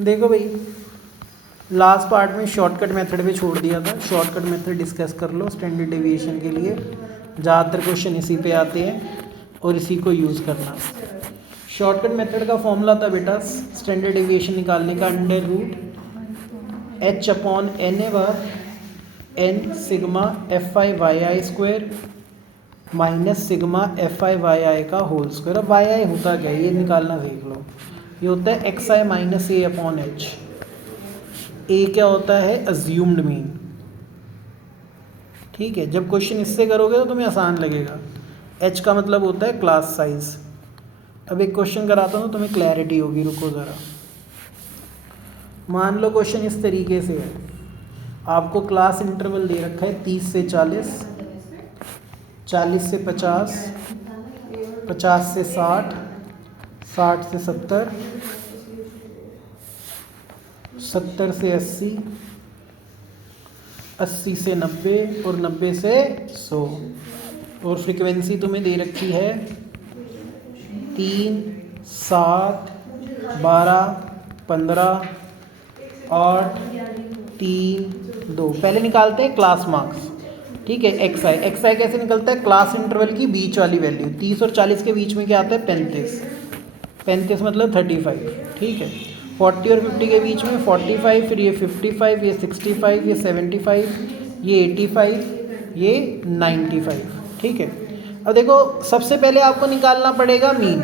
देखो भाई, last part में शॉर्टकट मेथड पे छोड़ दिया था, शॉर्टकट मेथड डिस्कस कर लो स्टैंडर्ड डेविएशन के लिए। ज़्यादातर क्वेश्चन इसी पे आते हैं और इसी को यूज़ करना। शॉर्टकट मेथड का फॉर्मूला था बेटा स्टैंडर्ड डेविएशन निकालने का, under root H upon N A bar N sigma F I Y I square minus sigma F I Y I का होल स्क्वायर। अब वाई आई होता क्या है ये निकालना देख लो। ये होता है एक्स आई माइनस ए अपॉन एच। ए क्या होता है? Assumed mean. ठीक है, जब क्वेश्चन इससे करोगे तो तुम्हें आसान लगेगा। एच का मतलब होता है क्लास साइज। अब एक क्वेश्चन कराता हूँ तो तुम्हें क्लैरिटी होगी, रुको ज़रा। मान लो क्वेश्चन इस तरीके से है, आपको क्लास इंटरवल दे रखा है 30 से 40, 40 से 50, 50 से 60, 60 से 70, 70 से 80, 80 से 90 और 90 से 100। और फ्रीक्वेंसी तुम्हें दे रखी है 3, 7, 12, 15, 8, 3, 2। पहले निकालते हैं क्लास मार्क्स। ठीक है, एक्स आई। एक्स आई कैसे निकलता है? क्लास इंटरवल की बीच वाली वैल्यू। 30 और 40 के बीच में क्या आता है? 35। 35 मतलब 35। ठीक है, 40 और 50 के बीच में 45, फिर ये 55, ये 65, ये 75, ये 85, ये 95। ठीक है, अब देखो सबसे पहले आपको निकालना पड़ेगा मीन।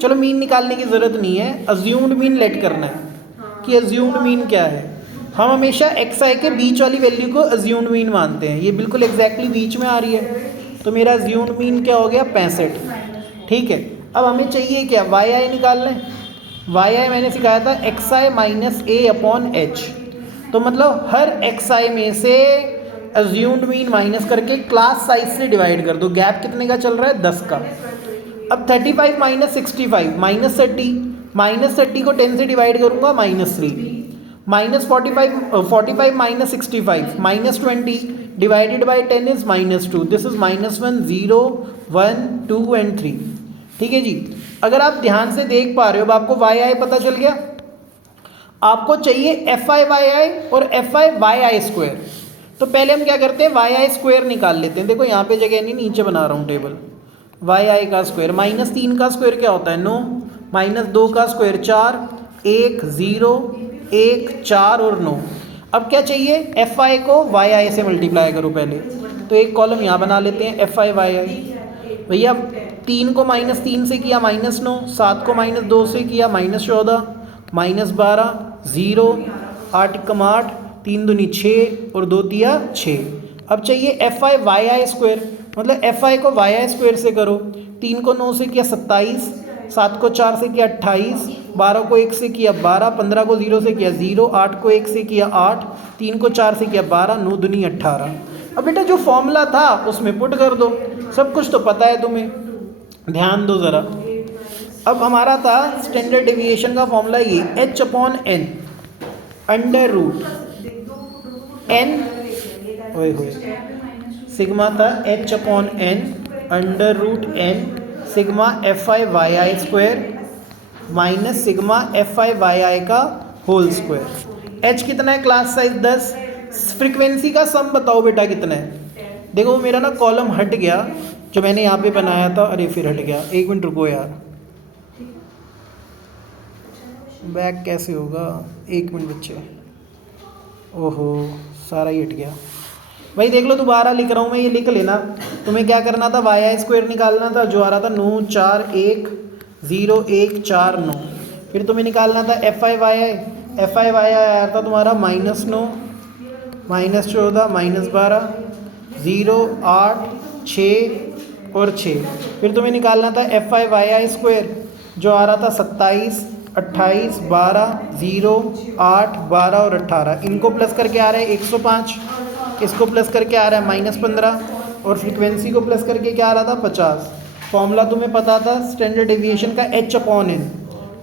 चलो मीन निकालने की ज़रूरत नहीं है, अज्यूम्ड मीन लेट करना है कि अज्यूम्ड मीन क्या है। हम हमेशा एक्स आई के बीच वाली वैल्यू को अज्यूम्ड मीन मानते हैं। ये बिल्कुल एग्जैक्टली बीच में आ रही है, तो मेरा अज्यूम्ड मीन क्या हो गया? 65। ठीक है, अब हमें चाहिए क्या? वाई आई निकालना है। वाई आई मैंने सिखाया था एक्स आई माइनस ए अपॉन एच। तो मतलब हर एक्स आई में से अज्यूम्ड मीन माइनस करके क्लास साइज से डिवाइड कर दो। गैप कितने का चल रहा है? 10 का। अब 35 माइनस 65 माइनस 30, माइनस 30 को 10 से डिवाइड करूंगा -3, minus 45 minus 65 minus 20 divided by 10 is -2। This is -1, 0, 1, 2 and 3। ठीक है जी, अगर आप ध्यान से देख पा रहे हो, अब आपको वाई आई पता चल गया। आपको चाहिए एफ आई वाई आई और F I Y I square. तो पहले हम क्या करते हैं? वाई आई स्क्वायर निकाल लेते हैं। देखो यहाँ पे जगह नहीं, नीचे बना रहा हूँ टेबल। वाई आई का स्क्वायर, -3 का स्क्वायर क्या होता है? 9, -2 का स्क्वायर 4, 1, 0, 1, 4 और 9। अब क्या चाहिए? एफ आई को वाई आई से मल्टीप्लाई करो पहले। तो एक कॉलम यहाँ बना लेते हैं एफ आई वाई आई। भैया 3 को -3 से किया -9, 7 को -2 से किया -14, -12, 0, 8 कम 8, 3 दूनी 6 और 2 तिया 6। अब चाहिए F I Y I square, मतलब एफ आई को वाई आई स्क्वायर से करो। 3 को 9 से किया 27, 7 को 4 से किया 28, 12 को 1 से किया 12, 15 को 0 से किया 0, 8 को 1 से किया 8, 3 को 4 से किया 12, 9 दूनी 18। अब बेटा जो फॉर्मूला था उसमें पुट कर दो, सब कुछ तो पता है तुम्हें, ध्यान दो ज़रा। अब हमारा था स्टैंडर्ड डेविएशन का फॉर्मूला ये H upon N under root N, ओए होए, सिग्मा था H upon N under root N sigma F I Y I square minus sigma F I Y I का होल स्क्वायर। एच कितना है? Class size 10। Frequency का सम बताओ बेटा कितना है? देखो मेरा ना कॉलम हट गया जो मैंने यहाँ पे बनाया था, अरे फिर हट गया, एक मिनट रुको यार, बैक कैसे होगा? एक मिनट बच्चे, ओहो सारा ही हट गया। भाई देख लो दोबारा लिख रहा हूँ मैं, ये लिख लेना। तुम्हें क्या करना था? वाई आई स्क्वायर निकालना था, जो आ रहा था 9, 4, 1, 0, 1, 4, 9। फिर तुम्हें निकालना था F I Y I. F I Y I आया था तुम्हारा -9, -14, -12, 0, 8, 6 और 6। फिर तुम्हें निकालना था F I Y I square, जो आ रहा था 27, 28, 12, 0, 8, 12 और 18। इनको प्लस करके आ रहा है 105, इसको प्लस करके आ रहा है -15 और फ्रीक्वेंसी को प्लस करके क्या आ रहा था? 50। फॉर्मूला तुम्हें पता था स्टैंडर्ड डेविएशन का एच अपॉन एन,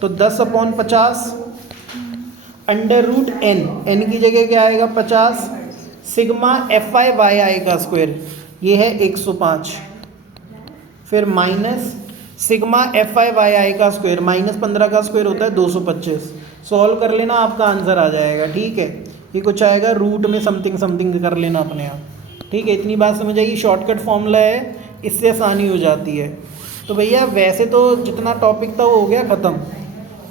तो 10 upon 50 under root N, N की जगह क्या आएगा? 50 sigma F I Y I का स्क्वायर, ये है 105, फिर minus sigma F I Y I का स्क्वायर, -15 का स्क्वायर होता है 225। सॉल्व कर लेना, आपका आंसर आ जाएगा। ठीक है, ये कुछ आएगा रूट में समथिंग समथिंग कर लेना अपने आप। ठीक है, इतनी बात समझ आएगी। शॉर्टकट फॉर्मूला है, इससे आसानी हो जाती है। तो भैया वैसे तो जितना टॉपिक था वो हो गया ख़त्म।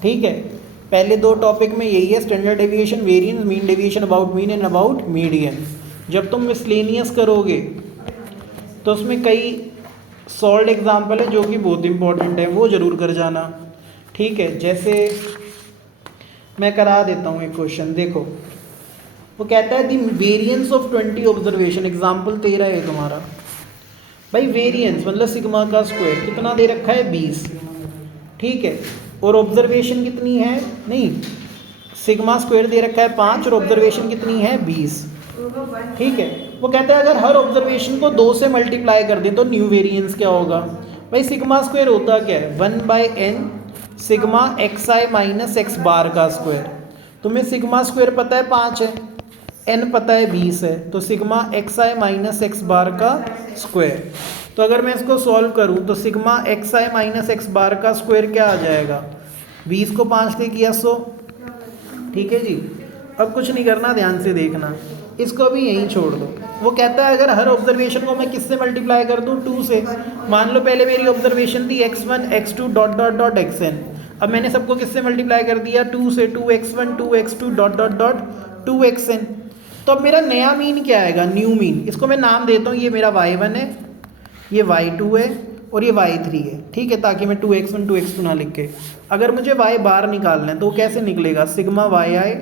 ठीक है, पहले 2 टॉपिक में यही है, standard deviation, variance, mean deviation, about mean and about median. जब तुम मिसलेनियस करोगे तो उसमें कई सॉल्व एग्जाम्पल है जो कि बहुत इंपॉर्टेंट है, वो ज़रूर कर जाना। ठीक है, जैसे मैं करा देता हूँ एक क्वेश्चन, देखो वो कहता है दी वेरिएंस ऑफ 20 ऑब्जर्वेशन, एग्जाम्पल 13 है तुम्हारा। भाई वेरिएंस मतलब सिग्मा का स्क्वायर कितना दे रखा है 20। ठीक है, और ऑब्जर्वेशन कितनी है, नहीं सिग्मा स्क्वायर दे रखा है 5 और ऑब्जर्वेशन कितनी है 20। ठीक है, वो कहता है अगर हर ऑब्जर्वेशन को 2 से मल्टीप्लाई कर दें तो न्यू वेरिएंस क्या होगा। भाई सिग्मा स्क्वायर होता क्या है, 1/n sigma xi minus X bar का स्क्वायर। तुम्हें सिग्मा स्क्वायर पता है 5 है, n पता है 20 है, तो sigma xi minus X bar का स्क्वायर। तो अगर मैं इसको सॉल्व करूं तो sigma xi minus X bar का स्क्वायर क्या आ जाएगा, 20 को 5 से किया 100। ठीक है जी, अब कुछ नहीं करना, ध्यान से देखना, इसको भी यहीं छोड़ दो। वो कहता है अगर हर ऑब्जर्वेशन को मैं किससे मल्टीप्लाई कर दूं, 2 से। मान लो पहले मेरी ऑब्जर्वेशन थी x1 x2 dot dot dot xn, अब मैंने सबको किससे मल्टीप्लाई कर दिया 2 से, 2x1 2x2 dot dot dot 2xn। तो अब मेरा नया मीन क्या आएगा, न्यू मीन। इसको मैं नाम देता हूँ, ये मेरा y1 है, ये y2 है और ये y3 है। ठीक है, ताकि मैं 2x1 2x2 ना लिख के। अगर मुझे y बार निकालना है तो कैसे निकलेगा, sigma yi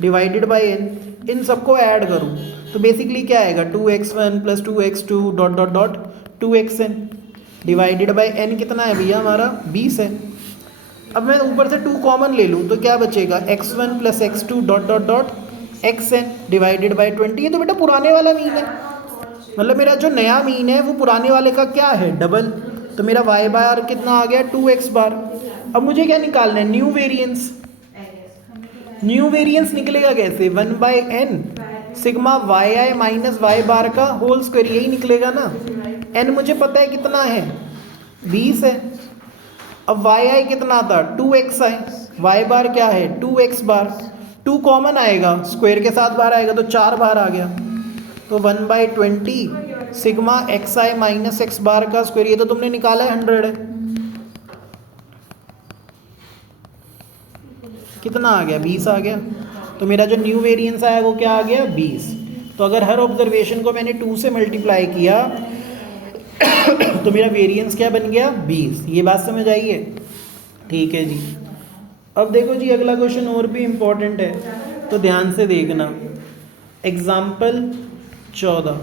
divided by n। इन सबको ऐड करूँ तो बेसिकली क्या आएगा, 2x1 plus 2x2 dot dot dot 2xn divided by n कितना है भैया हमारा 20 है। अब मैं ऊपर से 2 कॉमन ले लूँ तो क्या बचेगा, x1 plus x2 dot dot dot xn divided by 20। ये तो बेटा पुराने वाला मीन है, मतलब मेरा जो नया मीन है वो पुराने वाले का क्या है, डबल। तो मेरा y बार कितना आ गया 2x बार। अब मुझे क्या निकालना है, न्यू वेरिएंस। न्यू वेरिएंस निकलेगा कैसे, 1/n sigma yi minus y बार का होल स्क्वायर, यही निकलेगा ना। n मुझे पता है कितना है 20 है, अब yi कितना था 2xi, y बार क्या है 2x बार। 2 कॉमन आएगा, स्क्वायर के साथ बार आएगा तो 4 बार आ गया, तो 1/20 sigma xi minus X bar का स्क्वायर। ये तो तुमने निकाला है 100 है, कितना आ गया 20 आ गया। तो मेरा जो न्यू वेरिएंस आया वो क्या आ गया 20। तो अगर हर ऑब्जर्वेशन को मैंने 2 से मल्टीप्लाई किया तो मेरा वेरिएंस क्या बन गया 20। ये बात समझ आई है। ठीक है जी, अब देखो जी अगला क्वेश्चन और भी इम्पोर्टेंट है, तो ध्यान से देखना। एग्जाम्पल 14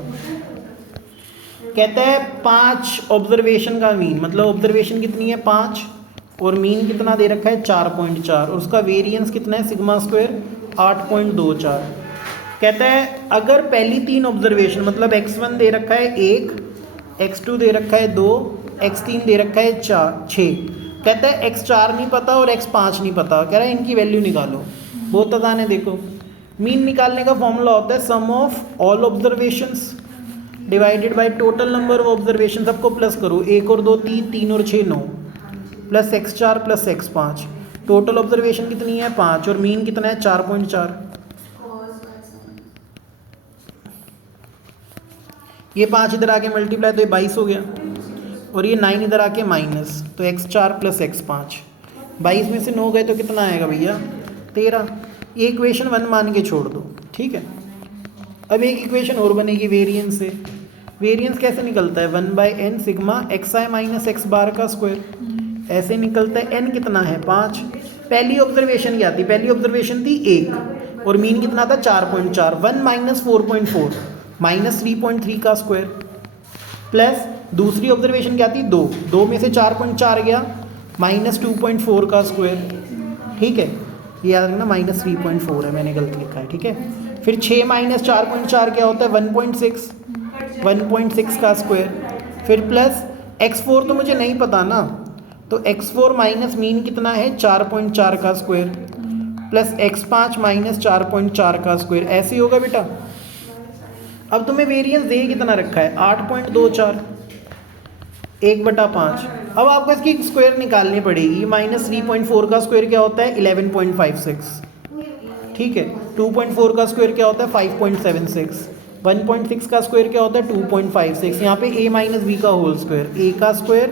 कहता है 5 ऑब्जर्वेशन का मीन, मतलब ऑब्जर्वेशन कितनी है 5 और मीन कितना दे रखा है 4.4 और उसका वेरिएंस कितना है सिग्मा स्क्वायर 8.24। कहता है अगर पहली 3 ऑब्जर्वेशन मतलब x1 दे रखा है 1, x2 दे रखा है 2, x3 दे रखा है 6। कहता है x4 नहीं पता और x5 नहीं पता, कह रहा है इनकी वैल्यू निकालो। बहुत आसान है, देखो मीन निकालने का फॉर्मूला होता है sum of all observations divided by total number of observation. सबको प्लस करो, 1 और 2 3, 3 और 6 9, plus x4 plus x5। Total observation कितनी है 5 और मीन कितना है 4.4। ये 5 इधर आके मल्टीप्लाई तो ये 22 हो गया और ये 9 इधर आके माइनस, तो x4 प्लस x5। 22 में से 9 गए तो कितना आएगा भैया 13। ये इक्वेशन 1 मान के छोड़ दो। ठीक है, अब एक इक्वेशन और बनेगी वेरिएंस से। वेरिएंस कैसे निकलता है 1/n sigma xi minus X bar का स्क्वायर, ऐसे निकलता है। n कितना है 5। पहली ऑब्जर्वेशन क्या थी, पहली ऑब्जर्वेशन थी 1 और मीन कितना था 4.4। 1 माइनस 4.4 माइनस 3.3 का स्क्वायर, प्लस दूसरी ऑब्जर्वेशन क्या थी 2, 2 में से 4.4 गया माइनस 2.4 का स्क्वायर। ठीक है, ये याद रखना माइनस 3.4 है, मैंने गलत लिखा है। ठीक है, फिर 6 माइनस 4.4 क्या होता है 1.6, 1.6 का स्क्वायर। फिर प्लस x4 तो मुझे नहीं पता ना, तो x4 माइनस मीन कितना है 4.4 का स्क्वायर, प्लस x5 माइनस 4.4 का स्क्वायर। ऐसे ही होगा बेटा। अब तुम्हें वेरिएंस दे कितना रखा है 8.24, 1/5। अब आपको इसकी स्क्वायर निकालनी पड़ेगी। -3.4 का स्क्वायर क्या होता है? 11.56। ठीक है, 2.4 का स्क्वायर क्या होता है? 5.76। 1.6 का स्क्वायर क्या होता है? 2.56। यहाँ पे a माइनस बी का होल स्क्वायर, a का स्क्वायर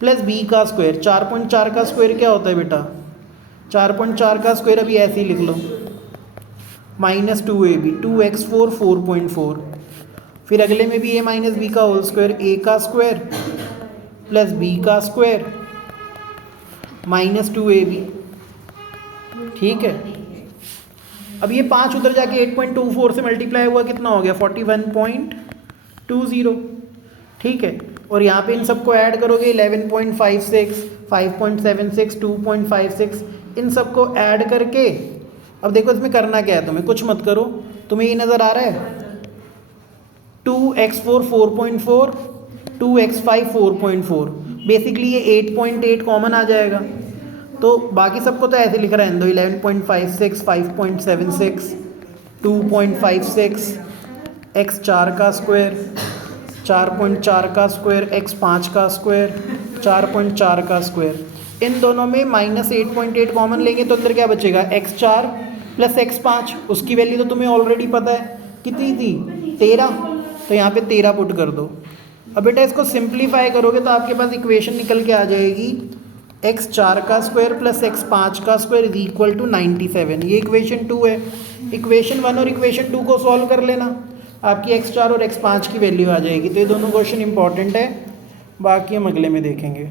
प्लस b का स्क्वायर। 4.4 का स्क्वायर क्या होता है बेटा? 4.4 का स्क्वायर अभी ऐसे ही लिख लो, -2ab, 2x4 4.4। फिर अगले में भी a माइनस बी का होल स्क्वायर, a का स्क्वायर प्लस b का स्क्वायर -2ab। ठीक है, अब ये 5 उधर जाके 8.24 से मल्टीप्लाई हुआ, कितना हो गया? 41.20। ठीक है, और यहाँ पे इन सबको ऐड करोगे 11.56, 5.76, 2.56, इन सबको ऐड करके अब देखो इसमें करना क्या है, तुम्हें कुछ मत करो, तुम्हें ये नज़र आ रहा है 2x4 4.4, 2x5 4.4, बेसिकली ये 8.8 कॉमन आ जाएगा। तो बाकी सबको तो ऐसे लिख रहे हैं, 11.56, 5.76, 2.56, x4 का स्क्वायर, 4.4 का स्क्वायर, x5 का स्क्वायर, 4.4 का स्क्वायर। इन दोनों में -8.8 कॉमन लेंगे तो अंदर क्या बचेगा? x4 plus x5। उसकी वैल्यू तो तुम्हें ऑलरेडी पता है, कितनी थी? 13। तो यहाँ पे 13 पुट कर दो। अब बेटा इसको सिंप्लीफाई करोगे तो आपके पास इक्वेशन निकल के आ जाएगी, x4 का स्क्वायर प्लस x5 का स्क्वायर इज इक्वल टू 97। ये इक्वेशन 2 है। इक्वेशन 1 और इक्वेशन 2 को सॉल्व कर लेना, आपकी x4 और x5 की वैल्यू आ जाएगी। तो ये दोनों क्वेश्चन इंपॉर्टेंट है, बाकी हम अगले में देखेंगे।